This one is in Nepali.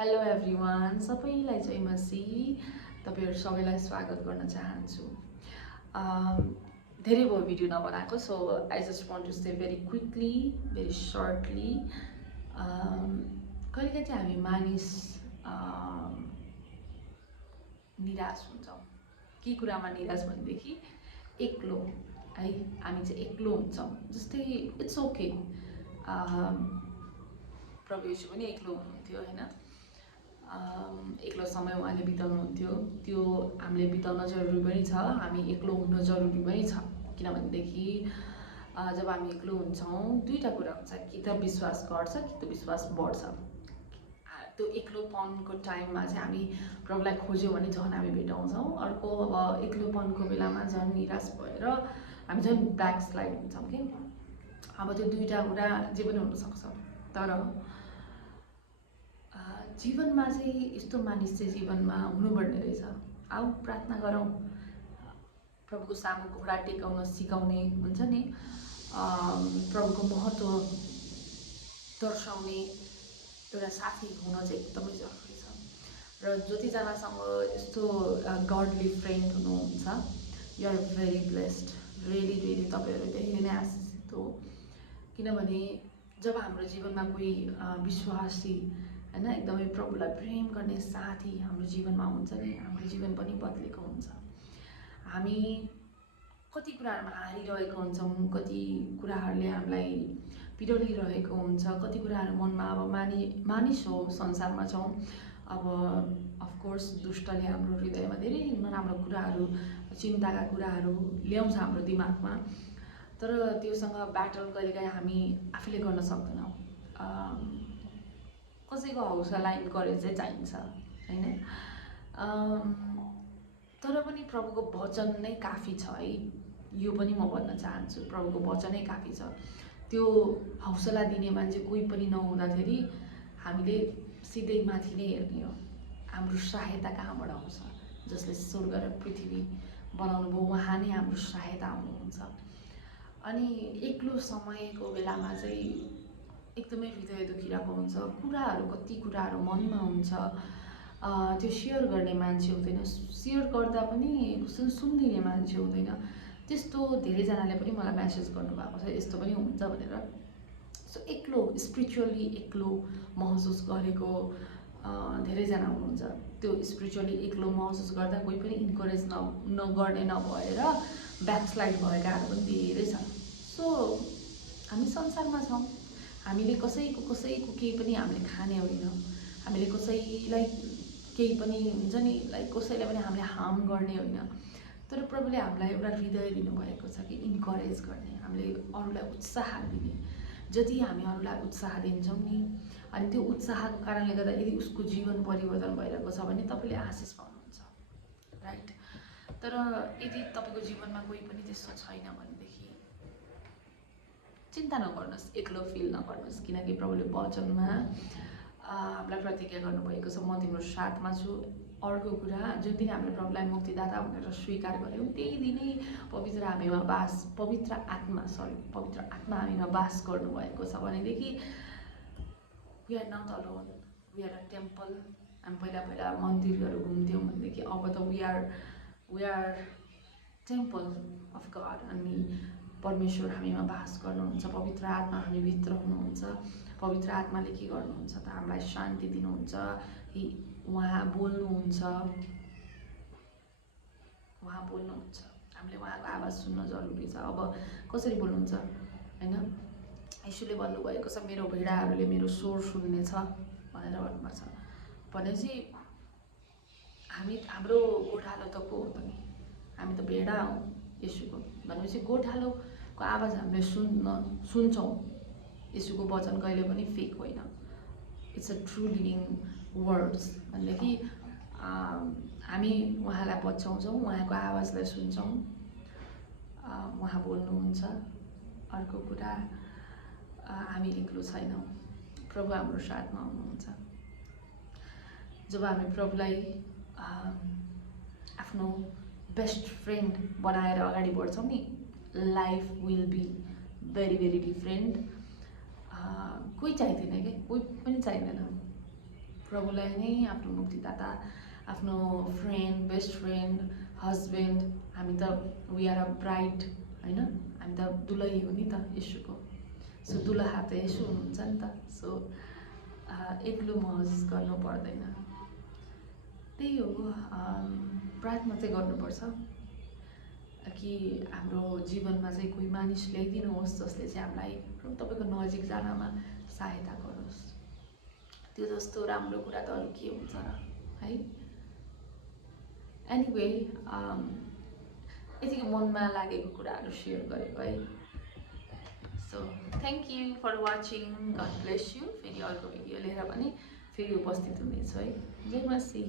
हेलो एभ्रिवान, सबैलाई जय मसी। तपाईहरु सबैलाई स्वागत गर्न चाहन्छु। धेरै भयो भिडियो नबनाएको, so I just want to say very quickly, very shortly. कहिलेकाहीँ चाहिँ हामी मानिस निराश हुन्छौँ। के कुरामा निराश भनेदेखि एक्लो है, हामी चाहिँ एक्लो हुन्छौँ। जस्तै इट्स ओके, प्रभु येशू पनि एक्लो हुनुहुन्थ्यो हैन। एक्लो समय उहाँले बिताउनुहुन्थ्यो। त्यो हामीले बिताउन जरुरी पनि छ, हामी एक्लो हुन जरुरी पनि छ। किनभनेदेखि जब हामी एक्लो हुन्छौँ दुईटा कुरा हुन्छ, कि त विश्वास घट्छ कि त विश्वास बढ्छ। त्यो एक्लोपनको टाइममा चाहिँ हामी प्रभुलाई खोज्यौँ भने झन् हामी भेटाउँछौँ। अर्को अब एक्लोपनको बेलामा झन् निराश भएर हामी झन् ब्याकस्लाइड हुन्छौँ कि। अब त्यो दुईटा कुरा जे पनि हुनसक्छ, तर जीवनमा चाहिँ यस्तो मानिस चाहिँ जीवनमा हुनुपर्ने रहेछ। आऊ प्रार्थना गरौँ, प्रभुको सामु घोडा टेकाउन सिकाउने हुन्छ नि, प्रभुको महत्त्व दर्शाउने एउटा साथी हुन चाहिँ एकदमै जरुरी छ। र जतिजनासँग यस्तो गडली फ्रेन्ड हुनुहुन्छ, you are very blessed, really तपाईहरु धेरै नै आशिषित हो। किनभने जब हाम्रो जीवनमा कोही विश्वासी हैन, एकदमै प्रभुलाई प्रेम गर्ने साथी हाम्रो जीवनमा हुन्छ नि, हाम्रो जीवन पनि बदलेको हुन्छ। हामी कति कुराहरुमा हारिरहेको हुन्छौँ, कति कुराहरुले हामीलाई पिडलिरहेको हुन्छ, कति कुराहरु मनमा अब मानिस हो, संसारमा छौँ। अब अफकोर्स दुष्टले हाम्रो हृदयमा धेरै नराम्रो कुराहरु, चिन्ताका कुराहरु ल्याउँछ हाम्रो दिमागमा, तर त्योसँग ब्याटल कहिलेकाहीँ हामी आफूले गर्न सक्दैनौँ। कसैको हौसला इन्करेज चाहिँ चाहिन्छ हैन। तर पनि प्रभुको वचन नै काफी छ है, यो पनि म भन्न चाहन्छु। प्रभुको वचनै काफी छ। त्यो हौसला दिने मान्छे कोही पनि नहुँदाखेरि हामीले सिधै माथि नै हेर्ने हो। हाम्रो सहायता कहाँबाट आउँछ? जसले स्वर्ग र पृथ्वी बनाउनु भयो, उहाँ नै हाम्रो सहायता हुनुहुन्छ। अनि एक्लो समयको बेलामा चाहिँ एकदमै हृदय दुखिरहेको हुन्छ, कति कुराहरु मनमा हुन्छ, त्यो सेयर गर्ने मान्छे हुँदैन, सेयर गर्दा पनि सुनिदिने मान्छे हुँदैन। त्यस्तो धेरैजनाले पनि मलाई मेसेज गर्नुभएको छ, यस्तो पनि हुन्छ भनेर। सो एक्लो, स्पिरिचुअली एक्लो महसुस गरेको धेरैजना हुनुहुन्छ। त्यो स्पिरिचुअली एक्लो महसुस गर्दा कोही पनि इन्करेज नगर्ने नभएर ब्याकस्लाइड भएकाहरू पनि धेरै छन्। सो हामी संसारमा छौँ, हामीले कसैको केही पनि हामीले खाने होइनौँ, हामीले कसैलाई केही पनि हुन्छ नि, लाइक कसैलाई पनि हामीले हार्म गर्ने होइन। तर प्रभुले हामीलाई एउटा हृदय दिनुभएको छ कि इन्करेज गर्ने, हामीले अरूलाई उत्साह दिने। जति हामी अरूलाई उत्साह दिन्छौँ नि, अनि त्यो उत्साहको कारणले गर्दा यदि उसको जीवन परिवर्तन भइरहेको छ भने तपाईँले आशिष पाउनुहुन्छ, राइट। तर यदि तपाईँको जीवनमा कोही पनि त्यस्तो छैन भनेदेखि चिन्ता नगर्नुहोस्, एक्लो फिल नगर्नुहोस्। किनकि प्रभुले वचनमा हामीलाई प्रतिज्ञा गर्नुभएको छ, म तिम्रो साथमा छु। अर्को कुरा, जुन दिन हामीले प्रभुलाई मुक्तिदाता भनेर स्वीकार गर्यौँ त्यही दिनै पवित्र आत्मा हामीमा बास गर्नुभएको छ भनेदेखि we are not alone, we are a temple. हामी पहिला मन्दिरहरू घुम्थ्यौँ भनेदेखि अब त we are temple of God. अनि परमेश्वर हामीमा बास गर्नुहुन्छ, पवित्र आत्मा हामीभित्र हुनुहुन्छ। पवित्र आत्माले के गर्नुहुन्छ त हामीलाई शान्ति दिनुहुन्छ, उहाँ बोल्नुहुन्छ, हामीले उहाँको आवाज सुन्न जरुरी छ। अब कसरी बोल्नुहुन्छ हैन, येशूले भन्नुभएको छ मेरो भेडाहरूले मेरो स्वर सुन्नेछ भनेर भन्नुभएको छ। भनेपछि हाम्रो गोठालो त को हो त नि, हामी त भेडा हौ येशूको। भनेपछि गोठालोको आवाज हामीले सुन्छौँ। येशूको वचन कहिले पनि फेक होइन, it's a true living words. भनेदेखि हामी उहाँलाई पछ्याउँछौँ, उहाँको आवाजलाई सुन्छौँ, उहाँ बोल्नुहुन्छ। अर्को कुरा, हामी एक्लो छैनौँ, प्रभु हाम्रो साथमा हुनुहुन्छ। जब हामी प्रभुलाई आफ्नो बेस्ट फ्रेन्ड बनाएर अगाडि बढ्छौँ नि, life will be very different. कोही चाहिँदैन के, कोही पनि चाहिँदैन। प्रभुलाई नै आफ्नो मुक्तिदाता, आफ्नो फ्रेन्ड, बेस्ट फ्रेन्ड, हस्बेन्ड, हामी त वी आर अ ब्राइड होइन, हामी त दुलही हो नि त येशूको। सो दुलहा त येशू हुनुहुन्छ नि त। सो एक्लो महसुस गर्नु पर्दैन। त्यही हो, प्रार्थना चाहिँ गर्नुपर्छ कि हाम्रो जीवनमा चाहिँ कोही मानिस ल्याइदिनुहोस् जसले चाहिँ हामीलाई तपाईँको नजिक जानमा सहायता गरोस्। त्यो जस्तो राम्रो कुरा त अरू के हुन्छ र है। एनिवे यतिको मनमा लागेको कुराहरू सेयर गरेको है। So thank you for watching, God bless you. फेरि अर्को भिडियो लिएर पनि फेरि उपस्थित हुनेछु है। जय मसी।